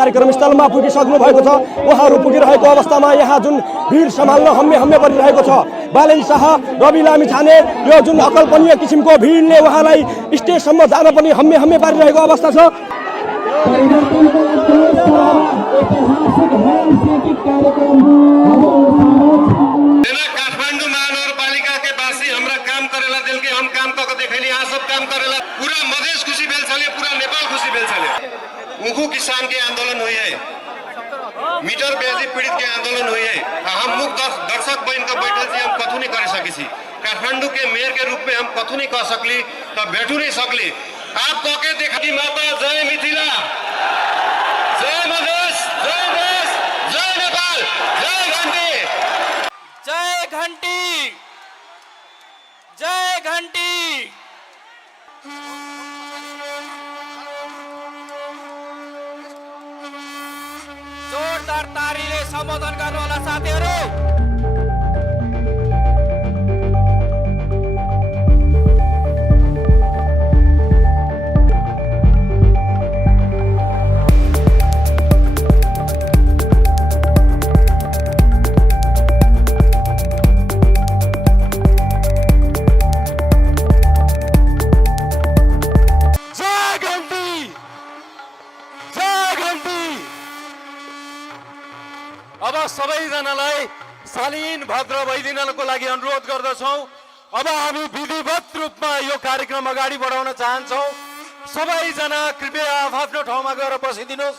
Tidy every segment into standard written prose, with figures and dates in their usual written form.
कार्यक्रम स्थलमा पुगिसक्नु भएको छ। उहाँहरू पुगिरहेको अवस्थामा यहाँ जुन भिड सम्हाल्न हम्मे परिरहेको छ। बालेन शाह, रवि लामिछाने, यो जुन अकल्पनीय किसिमको भिडले उहाँलाई स्टेजसम्म जान पनि हम्मे पारिरहेको अवस्था छ। काठमाडौँ महानगरपालिका के वासी हमरा काम करेला दिल के हम काम करके देखेली। यहाँ सब काम करेला, पूरा मधेश खुशी भेल छले, पूरा नेपाल खुशी भेल छले। उखु किसान के आंदोलन हुई है, मीटर बेजी पीड़ित के आंदोलन हुई है। हम मुख दर्शक बन के बैठल छी, हम कथू नहीं कर सकी छी। काठमांडू के मेयर के रूप में हम कथू नहीं कह सकली, तो बैठू नहीं सकली। आप कह के देखी माता जय मिथिला, जय मधेश, जय देश, जय नेपाल, जय घंटी, जय घंटी, जय घंटी। जोरदार तालीले सम्बोधन गर्नुहोला साथीहरू। अब सबैजनालाई शालीन भद्र भइदिनको लागि अनुरोध गर्दछौं। अब हामी विधिवत रूपमा यो कार्यक्रम अगाडि बढाउन चाहन्छौं। सबैजना कृपया आफ्नो ठाउँमा गएर बसिदिनुहोस्।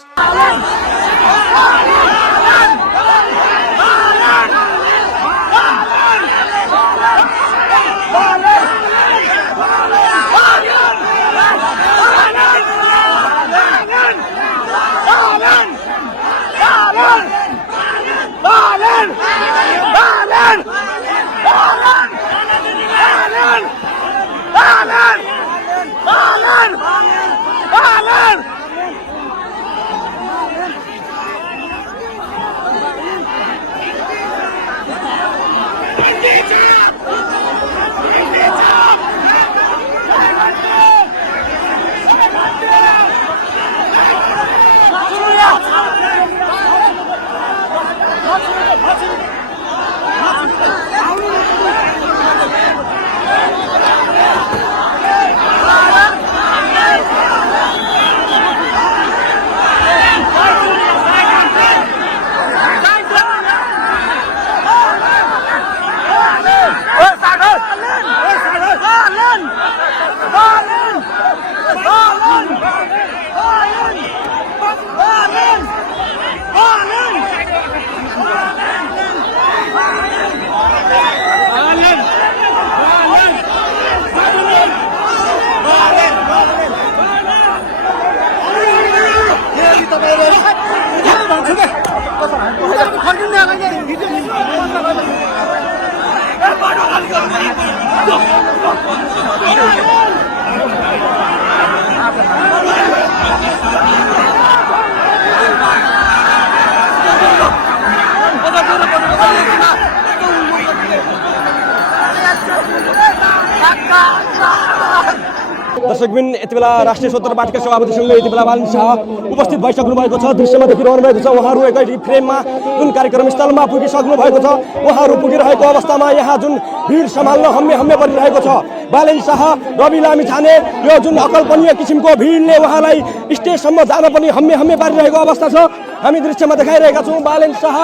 दर्शकबिन यति बेला राष्ट्रिय स्वतन्त्र पार्टीका सभापतिसँग यति बेला बालेन शाह उपस्थित भइसक्नु भएको छ। दृश्यमा देखिरहनु भएको छ उहाँहरू एकै फ्रेममा जुन कार्यक्रम स्थलमा पुगिसक्नु भएको छ। उहाँहरू पुगिरहेको अवस्थामा यहाँ जुन भिड सम्हाल्न हम्मे परिरहेको छ। बालेन शाह, रवि लामिछाने, यो जुन अकल्पनीय किसिमको भिडले उहाँलाई स्टेजसम्म जान पनि हम्मे पारिरहेको अवस्था छ। हामी दृश्यमा देखाइरहेका छौँ बालेन शाह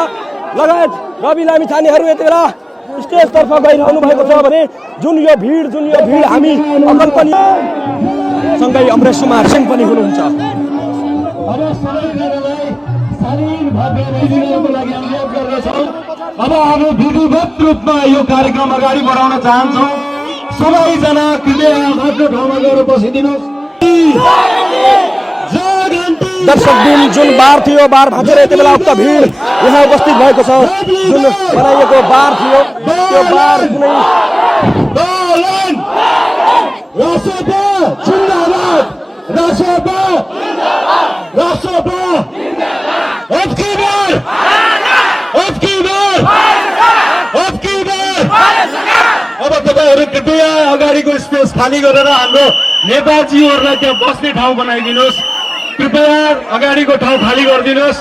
लगायत रवि लामिछानेहरू यति बेला स्टेजतर्फ गइरहनु भएको छ भने जुन यो भिड हामी अकल्पनीय सँगै अमरेश कुमार सिंह पनि हुनुहुन्छ। अब हामी विधिवत रूपमा यो कार्यक्रम अगाडि बढाउन चाहन्छौँ। सबैजना कृपया आफ्नो ठाउँमा गएर बसिदिनुहोस्। दर्शकबिन जुन बार थियो, बार भाँचेर यति बेला उक्त भिड यहाँ उपस्थित भएको छ। जुन बनाइएको बार थियो त्यो बार कुनै अब तपाईहरु कृपया अगाडिको स्पेस खाली गरेर हाम्रो नेताजीहरुलाई त्यहाँ बस्ने ठाउँ बनाइदिनुहोस्। कृपया अगाडिको ठाउँ खाली गरिदिनुहोस्।